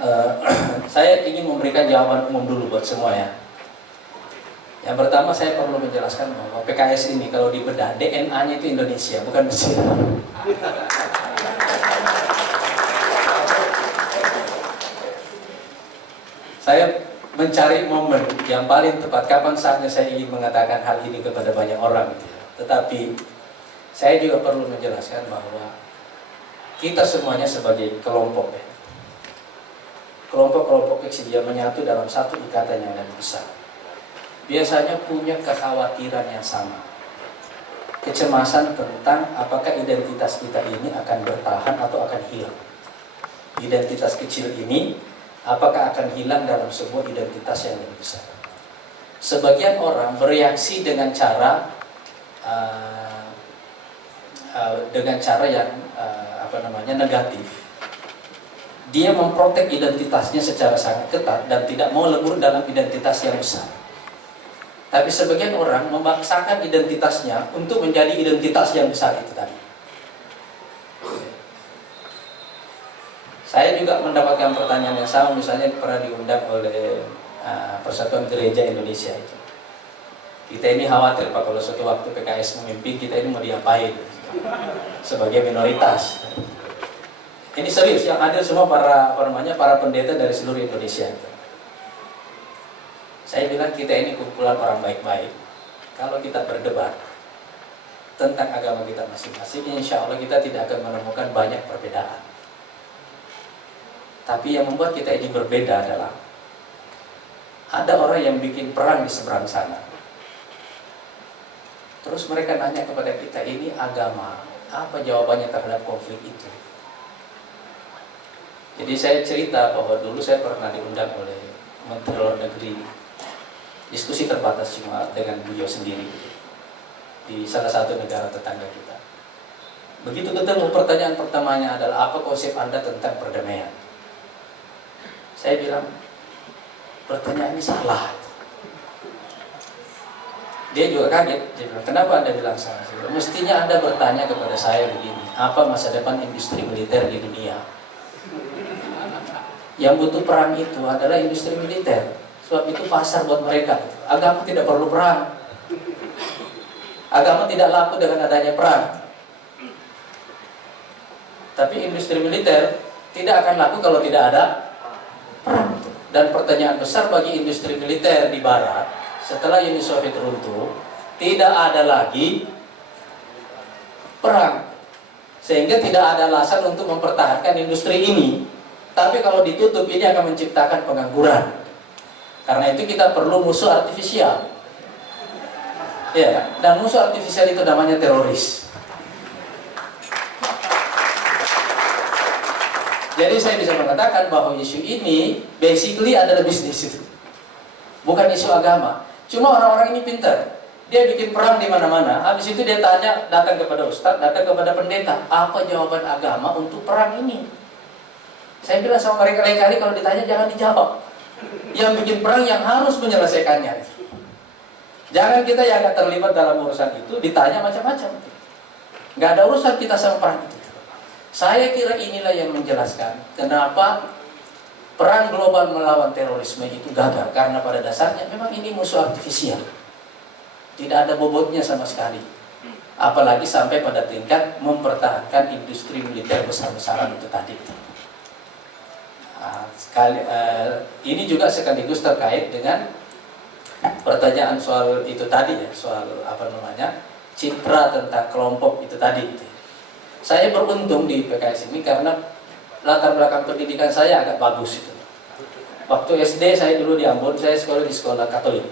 Eh, saya ingin memberikan jawaban umum dulu buat semua ya. Yang pertama saya perlu menjelaskan bahwa PKS ini kalau dibedah DNA-nya itu Indonesia, bukan Mesir. Saya mencari momen yang paling tepat kapan saatnya saya ingin mengatakan hal ini kepada banyak orang gitu ya. Tetapi saya juga perlu menjelaskan bahwa kita semuanya sebagai kelompok ya. Kelompok-kelompok kecil yang menyatu dalam satu ikatan yang lebih besar. Biasanya punya kekhawatiran yang sama. Kecemasan tentang apakah identitas kita ini akan bertahan atau akan hilang. Identitas kecil ini apakah akan hilang dalam sebuah identitas yang lebih besar. Sebagian orang bereaksi dengan cara yang negatif. Dia memprotek identitasnya secara sangat ketat dan tidak mau lebur dalam identitas yang besar. Tapi sebagian orang memaksakan identitasnya untuk menjadi identitas yang besar itu tadi. Saya juga mendapatkan pertanyaan yang sama, misalnya pernah diundang oleh Persatuan Gereja Indonesia itu. Kita ini khawatir Pak kalau suatu waktu PKS memimpin, kita ini mau diapain sebagai minoritas. Ini serius, yang hadir semua para pendeta dari seluruh Indonesia. Saya bilang kita ini kumpulan orang baik-baik. Kalau kita berdebat tentang agama kita masing-masing, insya Allah kita tidak akan menemukan banyak perbedaan. Tapi yang membuat kita ini berbeda adalah ada orang yang bikin perang di seberang sana. Terus mereka nanya kepada kita, ini agama, apa jawabannya terhadap konflik itu? Jadi saya cerita bahwa dulu saya pernah diundang oleh Menteri Luar Negeri, diskusi terbatas cuma dengan beliau sendiri di salah satu negara tetangga kita. Begitu ketemu, pertanyaan pertamanya adalah apa konsep Anda tentang perdamaian? Saya bilang, pertanyaan ini salah. Dia juga kaget, dia bilang, kenapa Anda bilang salah? Saya bilang, mestinya Anda bertanya kepada saya begini, apa masa depan industri militer di dunia? Yang butuh perang itu adalah industri militer. Sebab itu pasar buat mereka. Agama tidak perlu perang. Agama tidak laku dengan adanya perang. Tapi industri militer tidak akan laku kalau tidak ada perang. Dan pertanyaan besar bagi industri militer di Barat, setelah Uni Soviet runtuh, tidak ada lagi perang. Sehingga tidak ada alasan untuk mempertahankan industri ini. Tapi kalau ditutup, ini akan menciptakan pengangguran. Karena itu kita perlu musuh artifisial. Ya, dan musuh artifisial itu namanya teroris. Jadi saya bisa mengatakan bahwa isu ini basically adalah bisnis itu. Bukan isu agama. Cuma orang-orang ini pintar. Dia bikin perang di mana-mana. Habis itu dia tanya, datang kepada ustadz, datang kepada pendeta, apa jawaban agama untuk perang ini? Saya bilang sama mereka lain kali kalau ditanya jangan dijawab. Yang bikin perang yang harus menyelesaikannya. Jangan kita yang gak terlibat dalam urusan itu ditanya macam-macam. Gak ada urusan kita sama perang itu. Saya kira inilah yang menjelaskan kenapa perang global melawan terorisme itu gagal. Karena pada dasarnya memang ini musuh artifisial. Tidak ada bobotnya sama sekali. Apalagi sampai pada tingkat mempertahankan industri militer besar-besaran itu tadi. Ini juga sekaligus terkait dengan pertanyaan soal itu tadi ya, soal citra tentang kelompok itu tadi. Saya beruntung di PKS ini karena latar belakang pendidikan saya agak bagus itu. Waktu SD saya dulu di Ambon, saya sekolah di sekolah Katolik.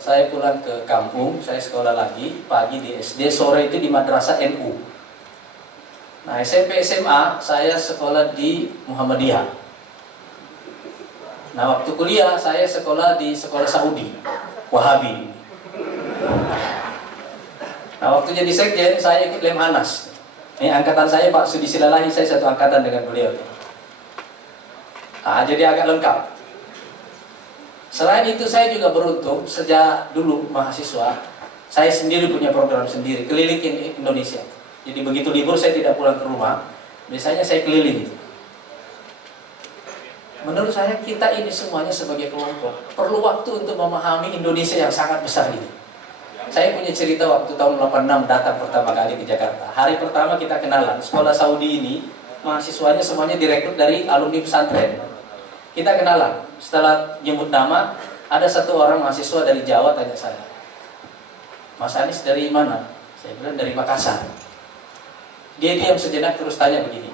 Saya pulang ke kampung, saya sekolah lagi pagi di SD, sore itu di madrasah NU. Nah, SMP SMA saya sekolah di Muhammadiyah. Nah, waktu kuliah saya sekolah di sekolah Saudi, Wahabi. Nah, waktu jadi sekjen saya ikut Lemhanas. Ini angkatan saya Pak Sudi Silalahi, saya satu angkatan dengan beliau. Nah, jadi agak lengkap. Selain itu saya juga beruntung sejak dulu mahasiswa, saya sendiri punya program sendiri keliling Indonesia. Jadi begitu libur saya tidak pulang ke rumah, biasanya saya keliling gitu. Menurut saya kita ini semuanya sebagai kelompok perlu waktu untuk memahami Indonesia yang sangat besar ini. Saya punya cerita waktu tahun 86 datang pertama kali ke Jakarta. Hari pertama kita kenalan, sekolah Saudi ini mahasiswanya semuanya direkrut dari alumni pesantren. Kita kenalan, setelah nyebut nama, ada satu orang mahasiswa dari Jawa tanya saya, Mas Anies dari mana? Saya bilang dari Makassar. Dia diam sejenak terus tanya begini,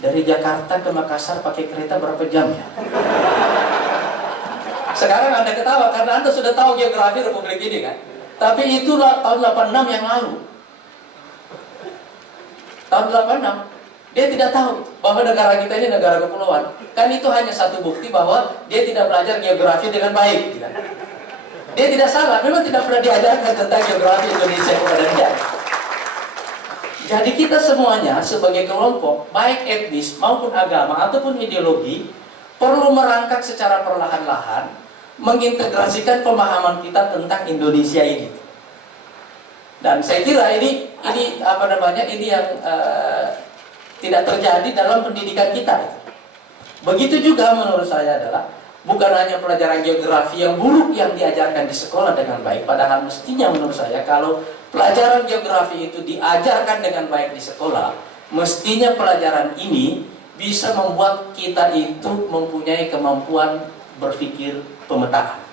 dari Jakarta ke Makassar pakai kereta berapa jam ya? Sekarang Anda ketawa karena Anda sudah tahu geografi Republik ini kan? Tapi itulah tahun 86 yang lalu. Tahun 86 dia tidak tahu bahwa negara kita ini negara kepulauan. Kan itu hanya satu bukti bahwa dia tidak belajar geografi dengan baik. Dia tidak salah, memang tidak pernah diajarkan tentang geografi Indonesia kepada dia. Jadi kita semuanya sebagai kelompok, baik etnis maupun agama ataupun ideologi, perlu merangkak secara perlahan-lahan mengintegrasikan pemahaman kita tentang Indonesia ini. Dan saya kira ini yang tidak terjadi dalam pendidikan kita. Begitu juga menurut saya adalah bukan hanya pelajaran geografi yang buruk yang diajarkan di sekolah dengan baik, padahal mestinya menurut saya kalau pelajaran geografi itu diajarkan dengan baik di sekolah, mestinya pelajaran ini bisa membuat kita itu mempunyai kemampuan berpikir pemetaan.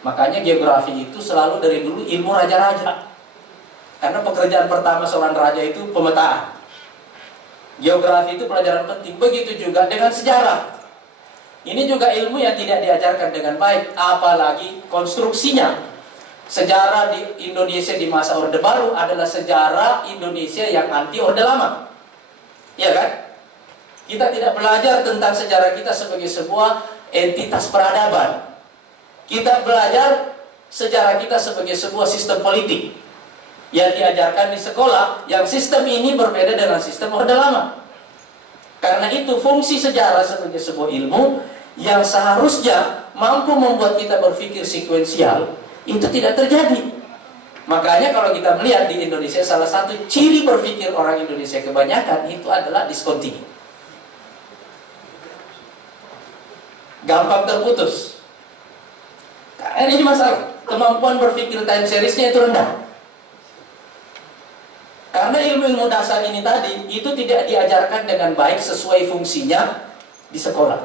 Makanya geografi itu selalu dari dulu ilmu raja-raja. Karena pekerjaan pertama seorang raja itu pemetaan. Geografi itu pelajaran penting. Begitu juga dengan sejarah. Ini juga ilmu yang tidak diajarkan dengan baik, apalagi konstruksinya. Sejarah di Indonesia di masa Orde Baru adalah sejarah Indonesia yang anti Orde Lama. Ya kan? Kita tidak belajar tentang sejarah kita sebagai sebuah entitas peradaban. Kita belajar sejarah kita sebagai sebuah sistem politik yang diajarkan di sekolah, yang sistem ini berbeda dengan sistem Orde Lama. Karena itu fungsi sejarah sebagai sebuah ilmu yang seharusnya mampu membuat kita berpikir sekuensial, itu tidak terjadi. Makanya kalau kita melihat di Indonesia, salah satu ciri berpikir orang Indonesia kebanyakan itu adalah diskontinu. Gampang terputus. Karena ini masalah, kemampuan berpikir time seriesnya itu rendah. Karena ilmu-ilmu dasar ini tadi, itu tidak diajarkan dengan baik sesuai fungsinya di sekolah.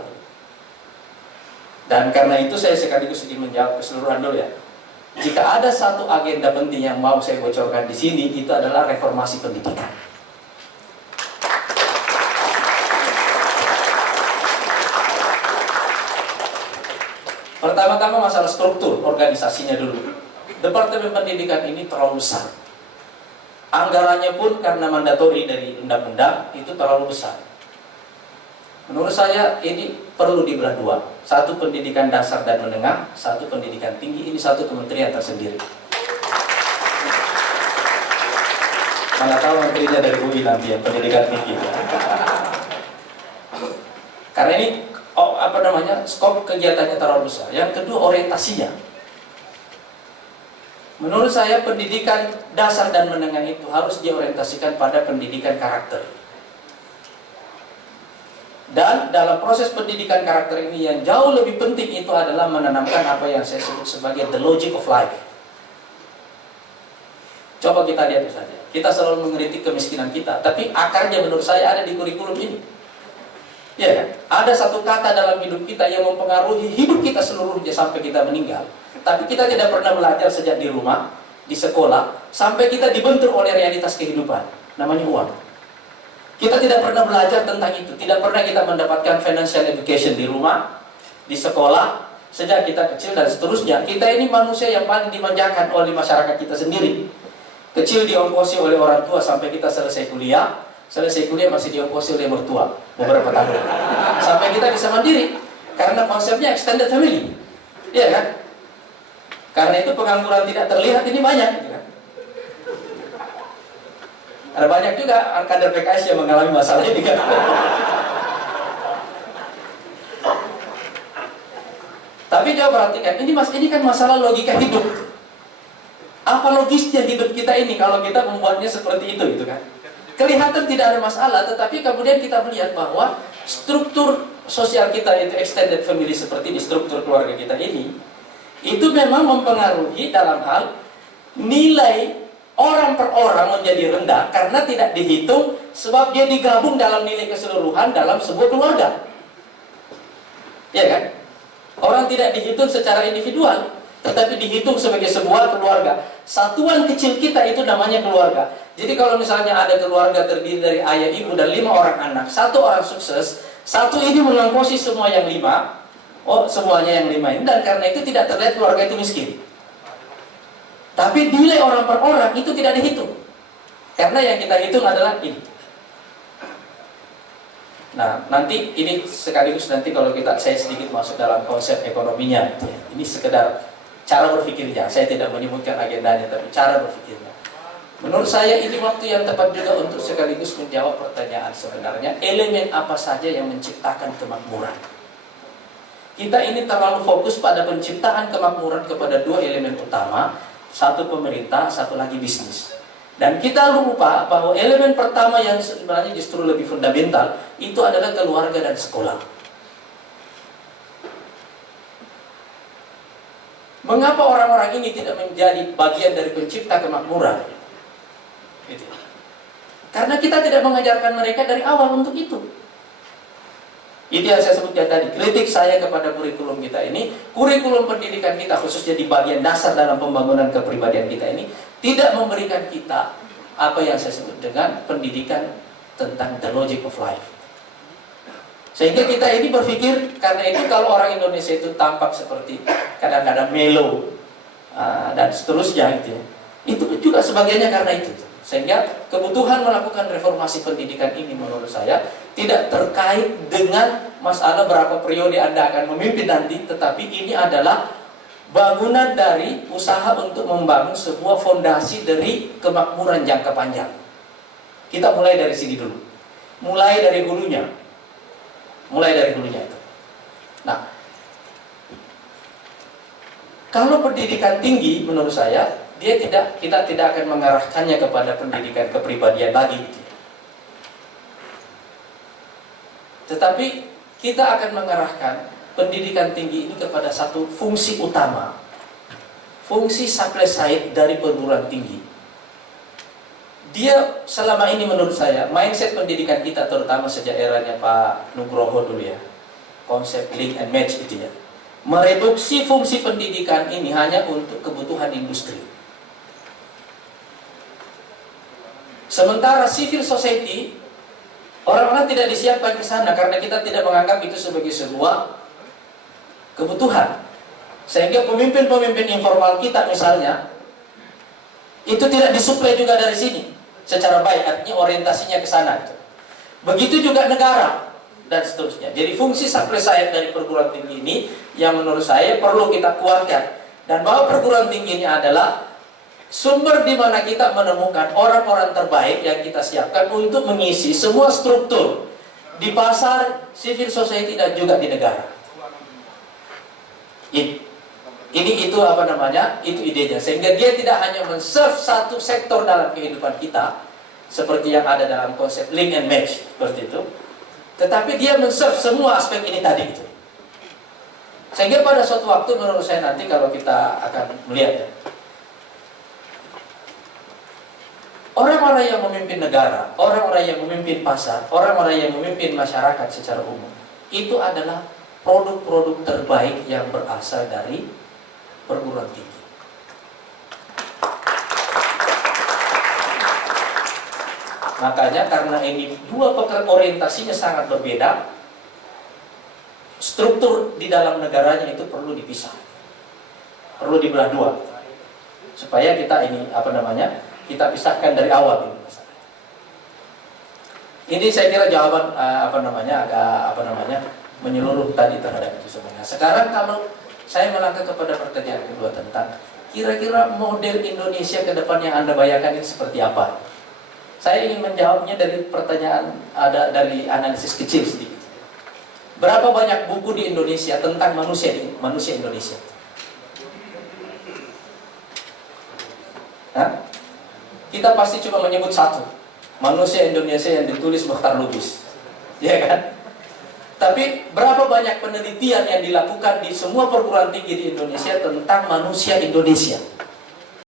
Dan karena itu saya sekaligus ingin menjawab keseluruhan dulu ya. Jika ada satu agenda penting yang mau saya bocorkan di sini, itu adalah reformasi pendidikan. Pertama-tama masalah struktur organisasinya dulu. Departemen pendidikan ini terlalu besar. Anggarannya pun karena mandatori dari undang-undang itu terlalu besar. Menurut saya ini perlu dibelah dua. Satu pendidikan dasar dan menengah, satu pendidikan tinggi, ini satu kementerian tersendiri. Mana tahu menterinya dari UI nanti yang pendidikan tinggi. Karena ini skop kegiatannya terlalu besar. Yang kedua orientasinya. Menurut saya pendidikan dasar dan menengah itu harus diorientasikan pada pendidikan karakter. Dan dalam proses pendidikan karakter ini yang jauh lebih penting itu adalah menanamkan apa yang saya sebut sebagai the logic of life. Coba kita lihat saja. Kita selalu mengkritik kemiskinan kita, tapi akarnya menurut saya ada di kurikulum ini. Ya kan? Ada satu kata dalam hidup kita yang mempengaruhi hidup kita seluruhnya sampai kita meninggal. Tapi kita tidak pernah belajar sejak di rumah, di sekolah, sampai kita dibentur oleh realitas kehidupan. Namanya uang. Kita tidak pernah belajar tentang itu. Tidak pernah kita mendapatkan financial education di rumah, di sekolah, sejak kita kecil dan seterusnya. Kita ini manusia yang paling dimanjakan oleh masyarakat kita sendiri. Kecil diongkosi oleh orang tua sampai kita selesai kuliah. Selesai kuliah masih diongkosi oleh mertua beberapa tahun. Sampai kita bisa mandiri. Karena konsepnya extended family. Iya kan? Karena itu pengangguran tidak terlihat ini banyak gitu kan? Ada banyak juga kader PKS yang mengalami masalah ini kan? Tapi coba perhatikan, ini kan masalah logika hidup. Apa logisnya hidup kita ini kalau kita membuatnya seperti itu gitu kan? Kelihatan tidak ada masalah, tetapi kemudian kita melihat bahwa struktur sosial kita itu extended family seperti di struktur keluarga kita ini, itu memang mempengaruhi dalam hal nilai orang per orang menjadi rendah karena tidak dihitung sebab dia digabung dalam nilai keseluruhan dalam sebuah keluarga. Ya kan? Orang tidak dihitung secara individual, tetapi dihitung sebagai sebuah keluarga. Satuan kecil kita itu namanya keluarga. Jadi kalau misalnya ada keluarga terdiri dari ayah, ibu, dan 5 orang anak, 1 orang sukses, 1 ini mengongkosi semua yang 5, semuanya yang 5 ini, dan karena itu tidak terlihat keluarga itu miskin. Tapi nilai orang per orang itu tidak dihitung, karena yang kita hitung adalah ini. Nah, nanti ini sekaligus nanti kalau saya sedikit masuk dalam konsep ekonominya, gitu ya. Ini sekedar cara berpikirnya. Saya tidak menyebutkan agendanya, tapi cara berpikirnya. Menurut saya ini waktu yang tepat juga untuk sekaligus menjawab pertanyaan sebenarnya elemen apa saja yang menciptakan kemakmuran. Kita ini terlalu fokus pada penciptaan kemakmuran kepada 2 elemen utama, satu pemerintah, satu lagi bisnis. Dan kita lupa bahwa elemen pertama yang sebenarnya justru lebih fundamental itu adalah keluarga dan sekolah. Mengapa orang-orang ini tidak menjadi bagian dari pencipta kemakmuran? Gitu. Karena kita tidak mengajarkan mereka dari awal untuk itu. Itu yang saya sebutkan tadi. Kritik saya kepada kurikulum kita ini, kurikulum pendidikan kita khususnya di bagian dasar dalam pembangunan kepribadian kita ini tidak memberikan kita apa yang saya sebut dengan pendidikan tentang the logic of life. Sehingga kita ini berpikir, karena itu kalau orang Indonesia itu tampak seperti kadang-kadang melo dan seterusnya gitu ya. Itu juga sebagiannya karena itu. Sehingga kebutuhan melakukan reformasi pendidikan ini menurut saya tidak terkait dengan masalah berapa periode Anda akan memimpin nanti, tetapi ini adalah bangunan dari usaha untuk membangun sebuah fondasi dari kemakmuran jangka panjang. Kita mulai dari sini dulu. Mulai dari hulunya. Mulai dari hulunya itu. Nah, kalau pendidikan tinggi menurut saya kita tidak akan mengarahkannya kepada pendidikan kepribadian lagi. Tetapi kita akan mengarahkan pendidikan tinggi ini kepada satu fungsi utama, fungsi supply side dari perguruan tinggi. Dia selama ini menurut saya, mindset pendidikan kita terutama sejak eranya Pak Nugroho dulu ya, konsep link and match itu ya, mereduksi fungsi pendidikan ini hanya untuk kebutuhan industri. Sementara civil society, orang-orang tidak disiapkan ke sana karena kita tidak menganggap itu sebagai sebuah kebutuhan. Sehingga pemimpin-pemimpin informal kita misalnya, itu tidak disuplai juga dari sini secara baik, artinya orientasinya ke sana. Begitu juga negara dan seterusnya. Jadi fungsi supply side dari perguruan tinggi ini yang menurut saya perlu kita kuatkan. Dan bahwa perguruan tinggi ini adalah sumber di mana kita menemukan orang-orang terbaik yang kita siapkan untuk mengisi semua struktur di pasar, civil society, dan juga di negara. Ini itu apa namanya? Itu idenya. Sehingga dia tidak hanya men-serve satu sektor dalam kehidupan kita, seperti yang ada dalam konsep link and match seperti itu, tetapi dia men-serve semua aspek ini tadi itu. Sehingga pada suatu waktu menurut saya nanti kalau kita akan melihat ya, orang-orang yang memimpin negara, orang-orang yang memimpin pasar, orang-orang yang memimpin masyarakat secara umum, itu adalah produk-produk terbaik yang berasal dari perguruan tinggi. Makanya karena ini dua orientasinya sangat berbeda, struktur di dalam negaranya itu perlu dipisah, perlu dibelah dua, supaya kita ini apa namanya? Kita pisahkan dari awal ini. Ini saya kira jawaban agak menyeluruh tadi terhadap itu sebenarnya. Sekarang kalau saya melangkah kepada pertanyaan kedua tentang kira-kira model Indonesia ke depan yang Anda bayangkan ini seperti apa? Saya ingin menjawabnya dari pertanyaan dari analisis kecil sedikit. Berapa banyak buku di Indonesia tentang manusia Indonesia? Hah? Kita pasti cuma menyebut satu, manusia Indonesia yang ditulis Mokhtar Lubis, ya kan? Tapi berapa banyak penelitian yang dilakukan di semua perguruan tinggi di Indonesia tentang manusia Indonesia?